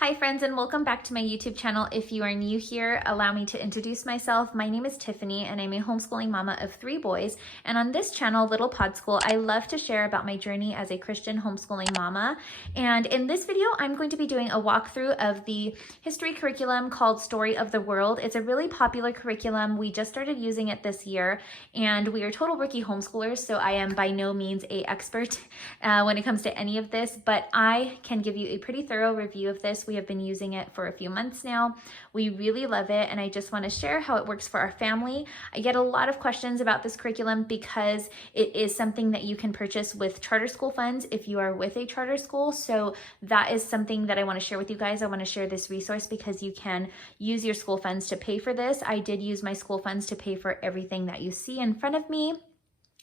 Hi friends, and welcome back to my YouTube channel. If you are new here, allow me to introduce myself. My name is Tiffany and I'm a homeschooling mama of 3 boys. And on this channel, Little Pod School, I love to share about my journey as a Christian homeschooling mama. And in this video, I'm going to be doing a walkthrough of the history curriculum called Story of the World. It's a really popular curriculum. We just started using it this year and we are total rookie homeschoolers, so I am by no means an expert when it comes to any of this, but I can give you a pretty thorough review of this. We have been using it for a few months now. We really love it, and I just want to share how it works for our family. I get a lot of questions about this curriculum because it is something that you can purchase with charter school funds if you are with a charter school. So that is something that I want to share with you guys. I want to share this resource because you can use your school funds to pay for this. I did use my school funds to pay for everything that you see in front of me.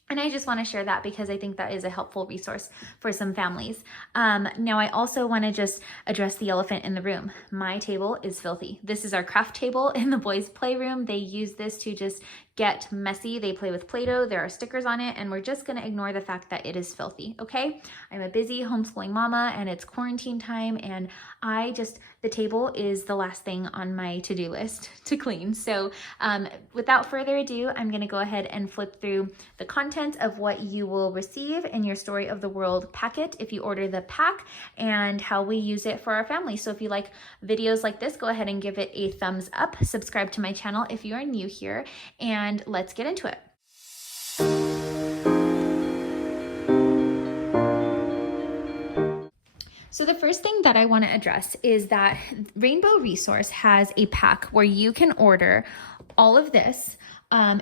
And I just want to share that because I think that is a helpful resource for some families. Now, I also want to just address the elephant in the room. My table is filthy. This is our craft table in the boys' playroom. They use this to just get messy. They play with Play-Doh. There are stickers on it, and we're just going to ignore the fact that it is filthy, okay? I'm a busy homeschooling mama, and it's quarantine time, and the table is the last thing on my to-do list to clean. So without further ado, I'm going to go ahead and flip through the content of what you will receive in your Story of the World packet if you order the pack, and how we use it for our family. So if you like videos like this, go ahead and give it a thumbs up. Subscribe to my channel if you are new here, and let's get into it. So the first thing that I want to address is that Rainbow Resource has a pack where you can order all of this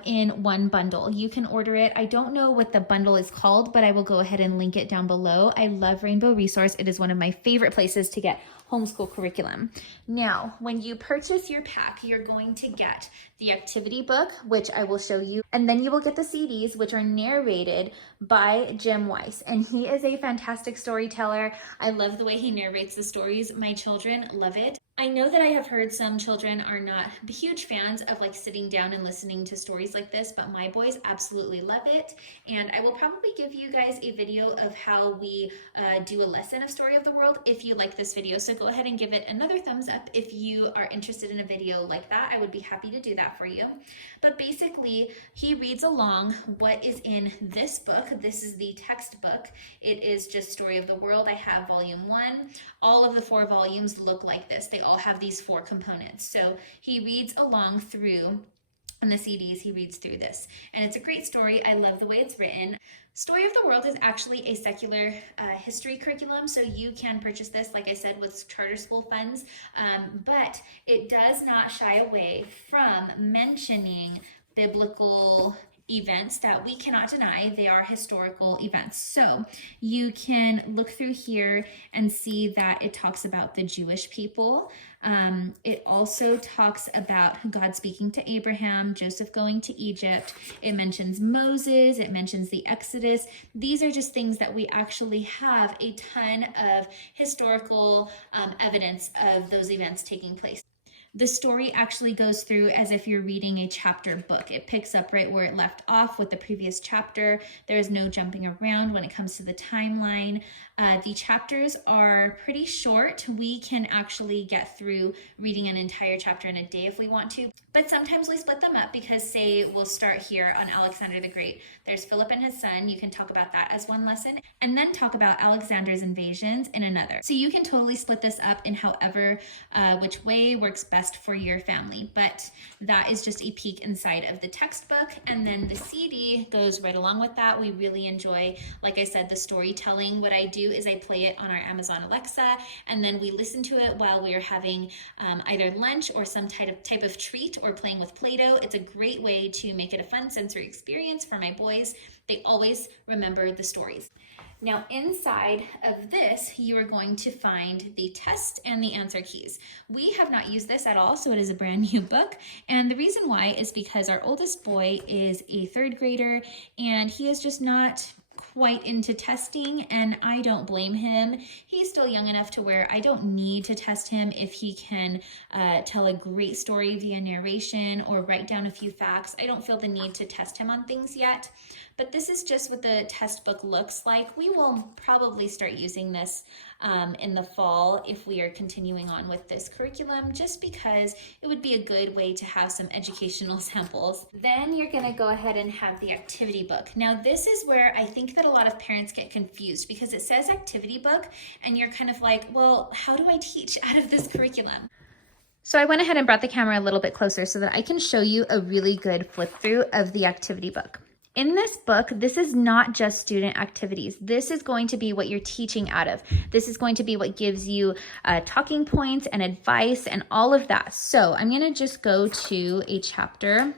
in one bundle. You can order it. I don't know what the bundle is called, but I will go ahead and link it down below. I love Rainbow Resource. It is one of my favorite places to get homeschool curriculum. Now, when you purchase your pack, you're going to get the activity book, which I will show you, and then you will get the CDs, which are narrated by Jim Weiss, and he is a fantastic storyteller. I love the way he narrates the stories. My children love it. I know that I have heard some children are not huge fans of like sitting down and listening to stories like this, but my boys absolutely love it. And I will probably give you guys a video of how we do a lesson of Story of the World if you like this video. So go ahead and give it another thumbs up if you are interested in a video like that. I would be happy to do that for you. But basically, he reads along what is in this book. This is the textbook. It is just Story of the World. I have volume 1. All of the 4 volumes look like this. They all have these 4 components. So he reads along through, on the CDs, he reads through this. And it's a great story. I love the way it's written. Story of the World is actually a secular history curriculum, so you can purchase this, like I said, with charter school funds, but it does not shy away from mentioning biblical events that we cannot deny. They are historical events. So you can look through here and see that it talks about the Jewish people. It also talks about God speaking to Abraham, Joseph going to Egypt. It mentions Moses. It mentions the Exodus. These are just things that we actually have a ton of historical evidence of those events taking place. The story actually goes through as if you're reading a chapter book. It picks up right where it left off with the previous chapter. There is no jumping around when it comes to the timeline. The chapters are pretty short. We can actually get through reading an entire chapter in a day if we want to, but sometimes we split them up because, say, we'll start here on Alexander the Great. There's Philip and his son. You can talk about that as one lesson and then talk about Alexander's invasions in another. So you can totally split this up in however which way works best for your family, but that is just a peek inside of the textbook. And then the CD goes right along with that. We really enjoy, like I said, the storytelling. What I do is I play it on our Amazon Alexa, and then we listen to it while we are having either lunch or some type of treat or playing with Play-Doh. It's a great way to make it a fun sensory experience for my boys. They always remember the stories. Now, inside of this, you are going to find the test and the answer keys. We have not used this at all, so it is a brand new book. And the reason why is because our oldest boy is a 3rd grader, and he is just not quite into testing, and I don't blame him. He's still young enough to where I don't need to test him if he can tell a great story via narration or write down a few facts. I don't feel the need to test him on things yet, but this is just what the test book looks like. We will probably start using this in the fall if we are continuing on with this curriculum, just because it would be a good way to have some educational samples. Then you're gonna go ahead and have the activity book. Now this is where I think that a lot of parents get confused, because it says activity book and you're kind of like, well, how do I teach out of this curriculum? So I went ahead and brought the camera a little bit closer so that I can show you a really good flip through of the activity book. In this book, this is not just student activities. This is going to be what you're teaching out of. This is going to be what gives you talking points and advice and all of that. So I'm gonna just go to a chapter.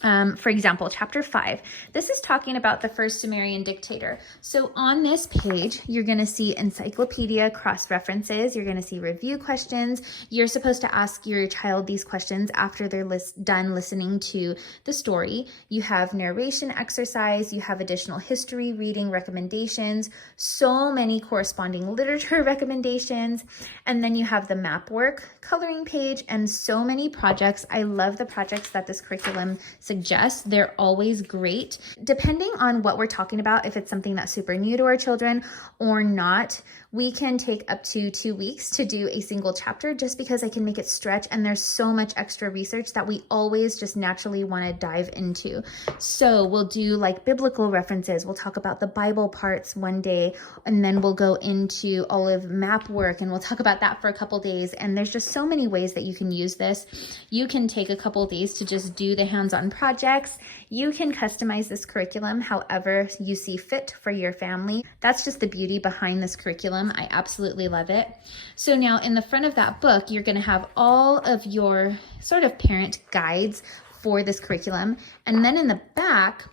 For example, chapter 5, this is talking about the first Sumerian dictator. So on this page, you're going to see encyclopedia cross-references. You're going to see review questions. You're supposed to ask your child these questions after they're done listening to the story. You have narration exercise. You have additional history reading recommendations, so many corresponding literature recommendations. And then you have the map work, coloring page, and so many projects. I love the projects that this curriculum suggests. They're always great. Depending on what we're talking about, if it's something that's super new to our children or not, we can take up to 2 weeks to do a single chapter, just because I can make it stretch, and there's so much extra research that we always just naturally want to dive into. So we'll do like biblical references. We'll talk about the Bible parts one day, and then we'll go into all of map work and we'll talk about that for a couple days. And there's just so many ways that you can use this. You can take a couple days to just do the hands-on projects. You can customize this curriculum however you see fit for your family. That's just the beauty behind this curriculum. I absolutely love it. So now in the front of that book, you're going to have all of your sort of parent guides for this curriculum. And then in the back,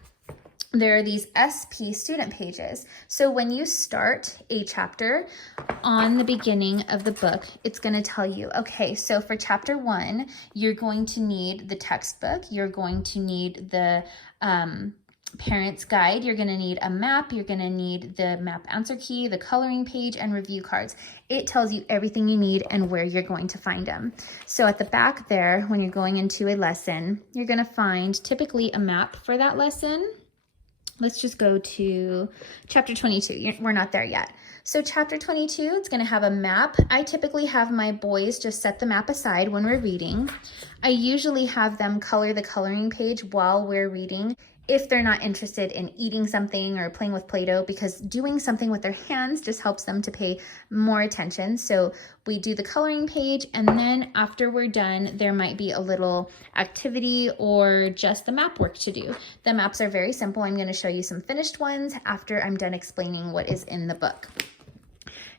there are these SP student pages. So when you start a chapter on the beginning of the book, it's going to tell you, okay, so for chapter 1, you're going to need the textbook. You're going to need the parent's guide. You're going to need a map. You're going to need the map answer key, the coloring page, and review cards. It tells you everything you need and where you're going to find them. So at the back there, when you're going into a lesson, you're going to find typically a map for that lesson. Let's just go to chapter 22. We're not there yet. So chapter 22, it's going to have a map. I typically have my boys just set the map aside when we're reading. I usually have them color the coloring page while we're reading, if they're not interested in eating something or playing with Play-Doh, because doing something with their hands just helps them to pay more attention. So we do the coloring page, and then after we're done, there might be a little activity or just the map work to do. The maps are very simple. I'm going to show you some finished ones after I'm done explaining what is in the book.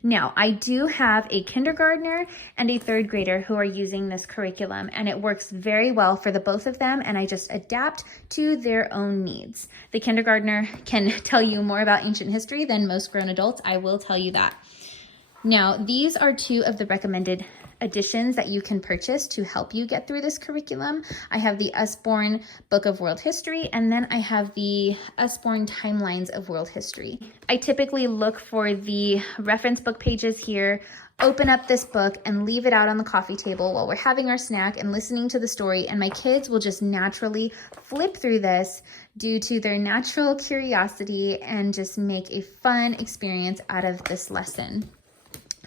Now, I do have a kindergartner and a 3rd grader who are using this curriculum, and it works very well for the both of them, and I just adapt to their own needs. The kindergartner can tell you more about ancient history than most grown adults. I will tell you that. Now, these are 2 of the recommended editions that you can purchase to help you get through this curriculum. I have the Usborne Book of World History, and then I have the Usborne Timelines of World History. I typically look for the reference book pages here, open up this book, and leave it out on the coffee table while we're having our snack and listening to the story, and my kids will just naturally flip through this due to their natural curiosity and just make a fun experience out of this lesson.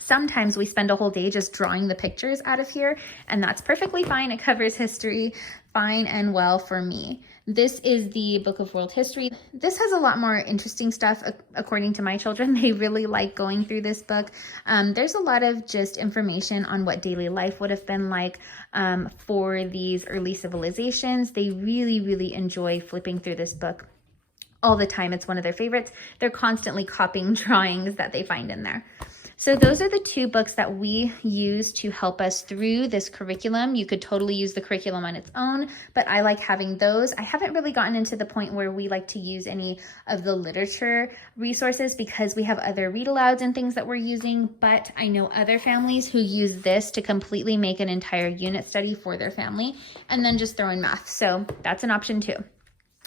Sometimes we spend a whole day just drawing the pictures out of here, and that's perfectly fine. It covers history fine and well for me. This is the Book of World History. This has a lot more interesting stuff, according to my children. They really like going through this book. There's a lot of just information on what daily life would have been like for these early civilizations. They really, really enjoy flipping through this book all the time. It's one of their favorites. They're constantly copying drawings that they find in there. So those are the 2 books that we use to help us through this curriculum. You could totally use the curriculum on its own, but I like having those. I haven't really gotten into the point where we like to use any of the literature resources because we have other read alouds and things that we're using, but I know other families who use this to completely make an entire unit study for their family and then just throw in math. So that's an option too.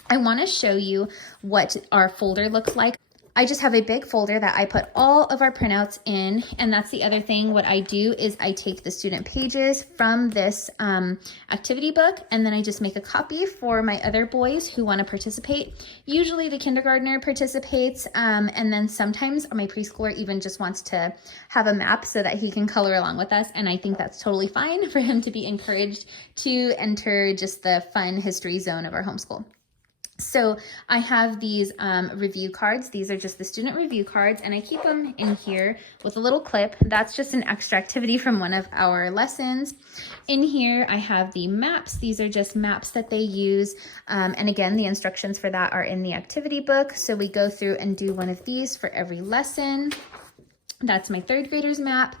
I want to show you what our folder looks like. I just have a big folder that I put all of our printouts in. And that's the other thing. What I do is I take the student pages from this activity book, and then I just make a copy for my other boys who want to participate. Usually the kindergartner participates, and then sometimes my preschooler even just wants to have a map so that he can color along with us. And I think that's totally fine for him to be encouraged to enter just the fun history zone of our homeschool. So I have these review cards. These are just the student review cards, and I keep them in here with a little clip. That's just an extra activity from one of our lessons. In here, I have the maps. These are just maps that they use. And again, the instructions for that are in the activity book. So we go through and do one of these for every lesson. That's my third grader's map.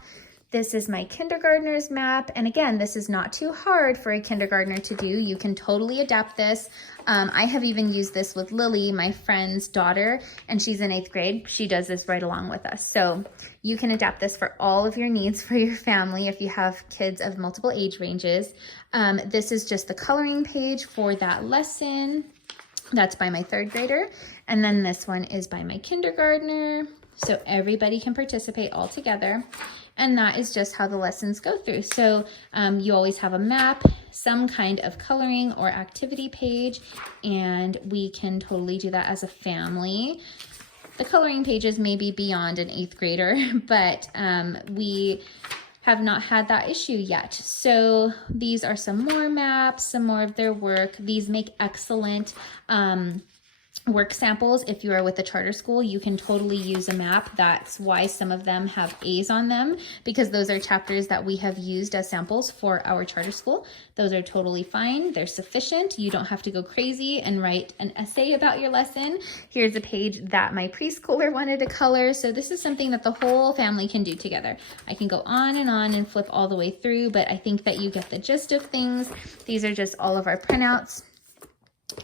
This is my kindergartner's map. And again, this is not too hard for a kindergartner to do. You can totally adapt this. I have even used this with Lily, my friend's daughter, and she's in 8th grade. She does this right along with us. So you can adapt this for all of your needs for your family if you have kids of multiple age ranges. This is just the coloring page for that lesson. That's by my 3rd grader. And then this one is by my kindergartner. So everybody can participate all together. And that is just how the lessons go through. So you always have a map, some kind of coloring or activity page, and we can totally do that as a family. The coloring pages may be beyond an 8th grader, but we have not had that issue yet. So these are some more maps, some more of their work. These make excellent work samples. If you are with a charter school, you can totally use a map. That's why some of them have A's on them, because those are chapters that we have used as samples for our charter school. Those are totally fine. They're sufficient. You don't have to go crazy and write an essay about your lesson. Here's a page that my preschooler wanted to color. So this is something that the whole family can do together. I can go on and flip all the way through, but I think that you get the gist of things. These are just all of our printouts.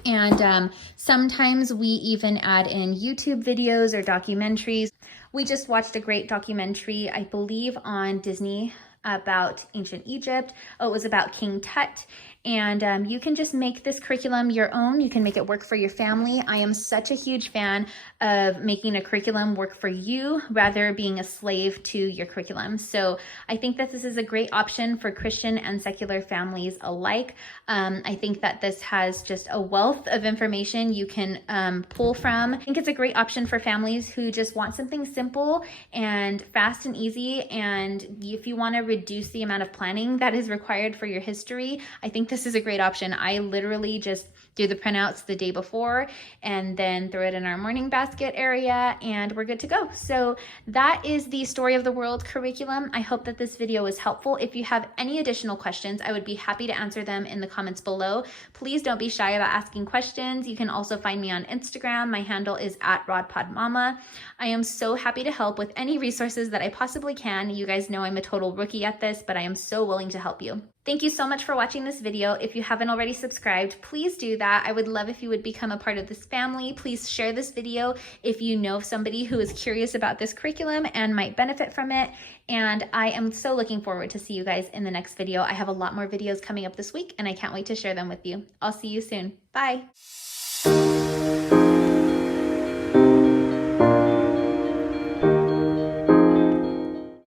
And sometimes we even add in YouTube videos or documentaries. We just watched a great documentary, I believe, on Disney about ancient Egypt. Oh, it was about King Tut. And you can just make this curriculum your own. You can make it work for your family. I am such a huge fan of making a curriculum work for you rather being a slave to your curriculum. So I think that this is a great option for Christian and secular families alike. I think that this has just a wealth of information you can pull from. I think it's a great option for families who just want something simple and fast and easy. And if you want to reduce the amount of planning that is required for your history, I think this is a great option. I literally just do the printouts the day before and then throw it in our morning basket area and we're good to go. So that is the Story of the World curriculum. I hope that this video was helpful. If you have any additional questions, I would be happy to answer them in the comments below. Please don't be shy about asking questions. You can also find me on Instagram. My handle is @RodPodMama. I am so happy to help with any resources that I possibly can. You guys know I'm a total rookie at this, but I am so willing to help you. Thank you so much for watching this video. If you haven't already subscribed, please do that. I would love if you would become a part of this family. Please share this video if you know somebody who is curious about this curriculum and might benefit from it. And I am so looking forward to see you guys in the next video. I have a lot more videos coming up this week and I can't wait to share them with you. I'll see you soon. Bye.